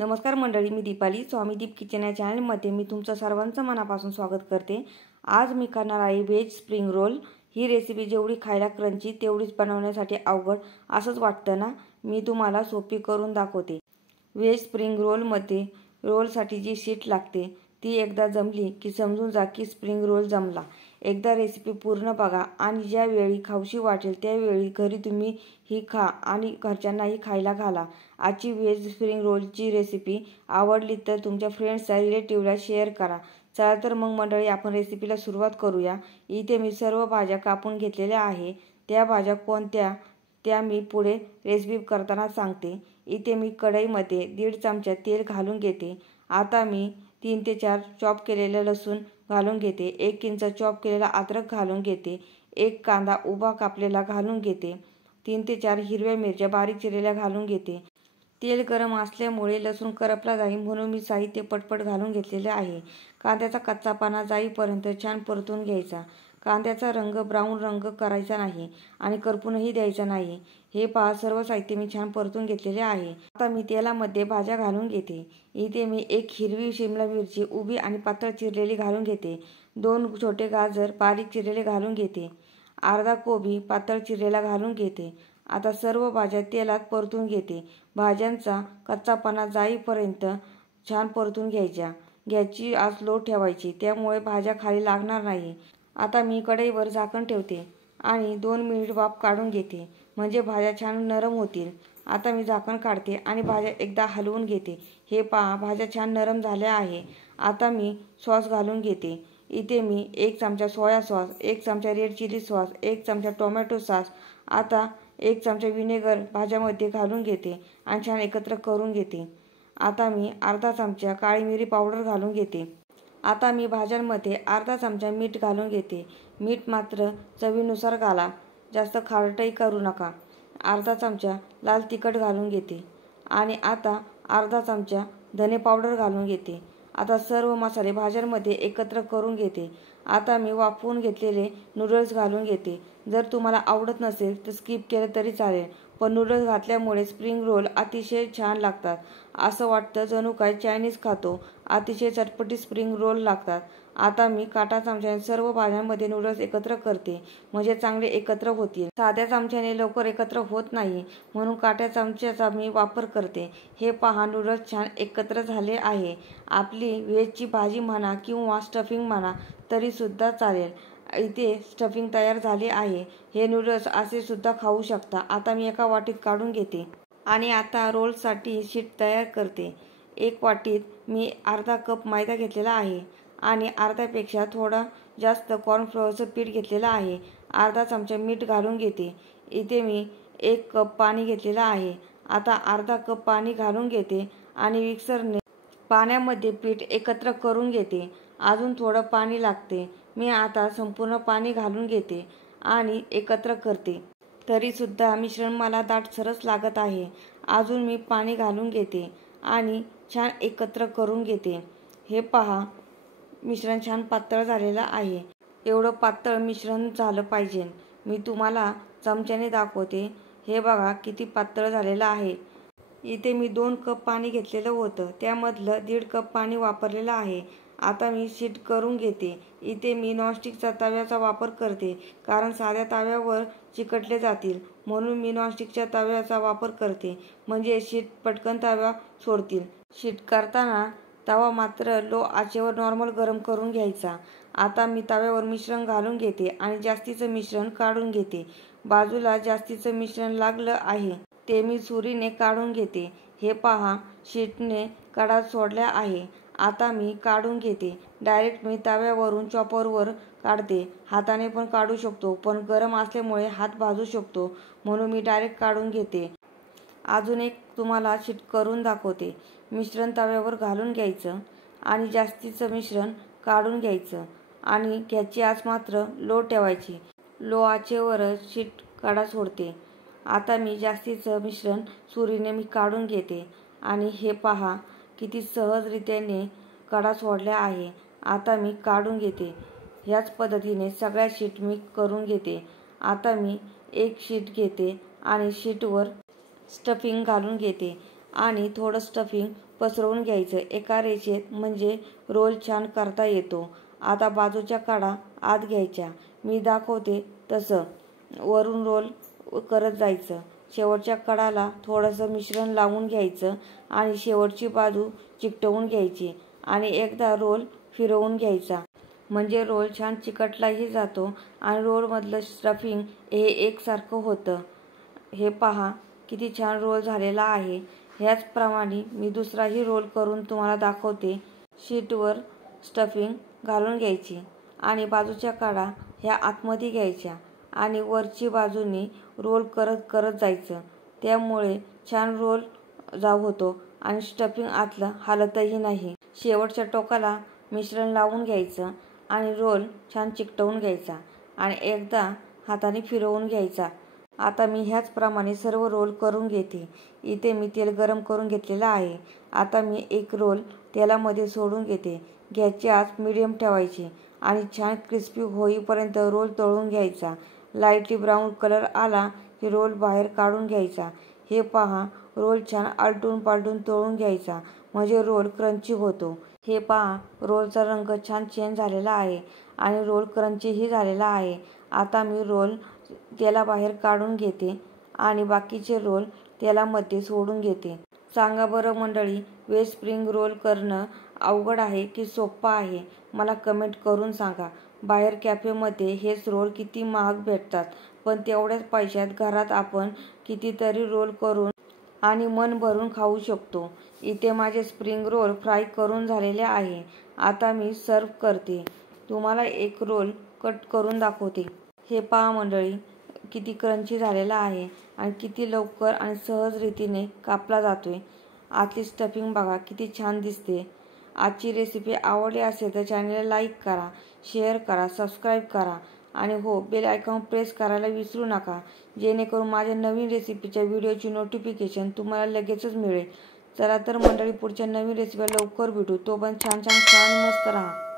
नमस्कार मंडळी, मी दीपाली. स्वामी दीप किचन या चॅनलमध्ये मी तुमचं सर्वांचं मनापासून स्वागत करते. आज मी करणार आहे व्हेज स्प्रिंग रोल. ही रेसिपी जेवढी खायला क्रंची तेवढीच बनवण्यासाठी अवघड असंच वाटतं ना. मी तुम्हाला सोपी करून दाखवते. व्हेज स्प्रिंग रोलमध्ये रोलसाठी जी शीट लागते ती एकदा जमली की समजून जा की स्प्रिंग रोल जमला. एकदा रेसिपी पूर्ण बघा आणि ज्यावेळी खाऊशी वाटेल त्यावेळी घरी तुम्ही ही खा आणि घरच्यांनाही खायला घाला. आजची व्हेज स्प्रिंग रोलची रेसिपी आवडली तर तुमच्या फ्रेंड्सला रिलेटिव्हला शेअर करा. चला तर मग मंडळी, आपण रेसिपीला सुरुवात करूया. इथे मी सर्व भाज्या कापून घेतलेल्या आहे. त्या भाज्या कोणत्या त्या मी पुढे रेसिपी करताना सांगते. इथे मी कढईमध्ये 1.5 चमचा तेल घालून घेते. आता मी 3 ते 4 चॉप केलेलं लसूण घालून घेते. 1 इंच चॉप केलेला अद्रक घालून घेते. 1 कांदा उभा कापलेला घालून घेते. 3 ते 4 हिरव्या मिरच्या बारीक चिरलेल्या घालून घेते. तेल गरम असल्यामुळे लसूण करपला जाईल म्हणून मी साहित्य पटपट घालून घेतलेले आहे. कांद्याचा कच्चापणा जाईपर्यंत छान परतून घ्यायचा. कांद्याचा रंग ब्राऊन रंग करायचा नाही आणि करपूनही द्यायचा नाही. हे पहा, सर्व साहित्य मी छान परतून घेतलेले आहे. आता मी तेलामध्ये भाज्या घालून घेते. इथे मी 1 हिरवी शिमला मिरची उभी आणि पातळ चिरलेली घालून घेते. 2 छोटे गाजर बारीक चिरलेले घालून घेते. अर्धा कोबी पातळ चिरलेला घालून घेते. आता सर्व भाज्या तेलात परतून घेते. भाज्यांचा कच्चापणा जाईपर्यंत छान परतून घ्यायच्या. गॅसची आच लो ठेवायची, त्यामुळे भाज्या खाली लागणार नाही. आता मी कढईवर झाकण ठेवते आणि 2 मिनिट वाफ काढून घेते, म्हणजे भाज्या छान नरम होतील. आता मी झाकण काढते आणि भाज्या एकदा हलवून घेते. हे पहा, भाज्या छान नरम झाल्या आहे. आता मी सॉस घालून घेते. इथे मी 1 चमचा सोया सॉस, 1 चमचा रेड चिली सॉस, 1 चमचा टोमॅटो सॉस, आता 1 चमचा व्हिनेगर भाज्यामध्ये घालून घेते आणि छान एकत्र करून घेते. आता मी अर्धा चमचा काळी मिरी पावडर घालून घेते. आता मी भाज्यांमध्ये अर्धा चमचा मीठ घालून घेते. मीठ मात्र चवीनुसार घाला, जास्त खारटही करू नका. अर्धा चमचा लाल तिखट घालून घेते आणि आता अर्धा चमचा धने पावडर घालून घेते. आता सर्व मसाले भाज्यांमध्ये एकत्र करून घेते. आता मी वाफवून घेतलेले नूडल्स घालून घेते. जर तुम्हाला आवडत नसेल तर स्किप केलं तरी चालेल, पण नूडल्स घातल्यामुळे स्प्रिंग रोल अतिशय छान लागतात. असं वाटतं जणू काय चायनीज खातो. अतिशय चटपटीत स्प्रिंग रोल लागतात. आता मी काटा चमच्याने सर्व भाज्यांमध्ये नूडल्स एकत्र करते, म्हणजे चांगले एकत्र होतील. साध्या चमच्याने लवकर एकत्र होत नाही, म्हणून काट्या चमच्याचा मी वापर करते. हे पहा, नूडल्स छान एकत्र झाले आहे. आपली व्हेजची भाजी म्हणा किंवा स्टफिंग म्हणा तरी सुद्धा चालेल. इथे स्टफिंग तयार झाले आहे. हे नूडल्स असे सुद्धा खाऊ शकता. आता मी एका वाटीत काढून घेते आणि आता रोलसाठी शीट तयार करते. 1 वाटीत मी अर्धा कप मैदा घेतलेला आहे आणि अर्ध्यापेक्षा थोडा जास्त कॉर्नफ्लोअरचं पीठ घेतलेलं आहे. अर्धा चमचा मीठ घालून घेते. इथे मी 1 कप पाणी घेतलेलं आहे. आता अर्धा कप पाणी घालून घेते आणि मिक्सरने पाण्यामध्ये पीठ एकत्र करून घेते. अजून थोडं पाणी लागते. मी आता संपूर्ण पाणी घालून घेते आणि एकत्र करते. तरीसुद्धा मिश्रण मला दाटसरच लागत आहे. अजून मी पाणी घालून घेते आणि छान एकत्र करून घेते. हे पहा, मिश्रण छान पातळ झालेलं आहे. एवढं पातळ मिश्रण झालं पाहिजे. मी तुम्हाला चमच्याने दाखवते. हे बघा किती पातळ झालेलं आहे. इथे मी 2 कप पाणी घेतलेलं होतं, त्यामधलं 1.5 कप पाणी वापरलेलं आहे. आता मी शीट करून घेते. इथे मी नॉनस्टिकचा तव्याचा वापर करते, कारण साध्या तव्यावर चिकटले जातील, म्हणून मी नॉनस्टिकच्या तव्याचा वापर करते, म्हणजे शीट पटकन तवा सोडतील. शीट करताना तवा मात्र लो आचेवर नॉर्मल गरम करून घ्यायचा. आता मी तव्यावर मिश्रण घालून घेते आणि जास्तीचं मिश्रण काढून घेते. बाजूला जास्तीचं मिश्रण लागलं आहे ते मी सुरीने काढून घेते. हे पहा, शीटने कडा सोडल्या आहे. आता मी काढून घेते. डायरेक्ट मी तव्यावरून चॉपरवर काढते. हाताने पण काढू शकतो, पण गरम असल्यामुळे हात भाजू शकतो, म्हणून मी डायरेक्ट काढून घेते. अजून एक तुम्हाला शीट करून दाखवते. मिश्रण तव्यावर घालून घ्यायचं आणि जास्तीचं मिश्रण काढून घ्यायचं आणि गॅसची आच मात्र लो ठेवायची. लो आचेवरच शीट कडा सोडते. आता मी जास्तीचं मिश्रण सुरीने मी काढून घेते आणि हे पहा किती सहजरित्याने कडा सोडल्या आहे. आता मी काढून घेते. ह्याच पद्धतीने सगळ्या शीट मी करून घेते. आता मी 1 शीट घेते आणि शीटवर स्टफिंग घालून घेते. आणि थोडं स्टफिंग पसरवून घ्यायचं एका रेषेत, म्हणजे रोल छान करता येतो. आता बाजूच्या कडा आत घ्यायच्या. मी दाखवते तसं वरून रोल करत जायचं. शेवटच्या कडाला थोडंसं मिश्रण लावून घ्यायचं आणि शेवटची बाजू चिकटवून घ्यायची आणि एकदा रोल फिरवून घ्यायचा, म्हणजे रोल छान चिकटलाही जातो आणि रोलमधलं स्टफिंग हे एकसारखं होतं. हे पहा किती छान रोल झालेला आहे. ह्याचप्रमाणे मी दुसराही रोल करून तुम्हाला दाखवते. शीटवर स्टफिंग घालून घ्यायची आणि बाजूच्या कडा ह्या आतमध्ये घ्यायच्या आणि वरची बाजूने रोल करत करत जायचं. त्यामुळे छान रोल होतो आणि स्टफिंग आतलं हालतही नाही. शेवटच्या टोकाला मिश्रण लावून घ्यायचं आणि रोल छान चिकटवून घ्यायचा आणि एकदा हाताने फिरवून घ्यायचा. आता मी ह्याचप्रमाणे सर्व रोल करून घेते. इथे मी तेल गरम करून घेतलेलं आहे. आता मी एक रोल तेलामध्ये सोडून घेते. गॅसची आच मिडियम ठेवायची आणि छान क्रिस्पी होईपर्यंत रोल तळून घ्यायचा. लाईटली ब्राऊन कलर आला की रोल बाहेर काढून घ्यायचा. हे पहा, रोल छान आलटून पालटून तळून घ्यायचा, म्हणजे रोल क्रंची होतो. हे पहा, रोलचा रंग छान चेंज झालेला आहे आणि रोल क्रंचीही झालेला आहे. आता मी रोल तेलाबाहेर काढून घेते आणि बाकीचे रोल तेलामध्ये सोडून घेते. सांगा बरं मंडळी, व्हेज स्प्रिंग रोल करणं अवघड आहे की सोपं आहे? मला कमेंट करून सांगा. बाहेर कॅफेमध्ये हेच रोल किती महाग भेटतात, पण तेवढ्याच पैशात घरात आपण कितीतरी रोल करून आणि मन भरून खाऊ शकतो. इथे माझे स्प्रिंग रोल फ्राय करून झालेले आहे. आता मी सर्व करते. तुम्हाला एक रोल कट करून दाखवते. हे पहा मंडळी, किती क्रंची झालेला आहे आणि किती लवकर आणि सहज रीतीने कापला जातोय. आतली स्टफिंग बघा किती छान दिसते. आजची रेसिपी आवडली असेल तर चॅनलला लाईक करा, शेअर करा, सबस्क्राईब करा आणि हो, बेल आयकॉन प्रेस करायला विसरू नका, जेणेकरून माझ्या नवीन रेसिपीच्या व्हिडिओची नोटिफिकेशन तुम्हाला लगेचच मिळेल. चला तर मंडळी, पुढच्या नवीन रेसिपीला लवकर भेटू. तोपर्यंत छान छान खा आणि मस्त राहा.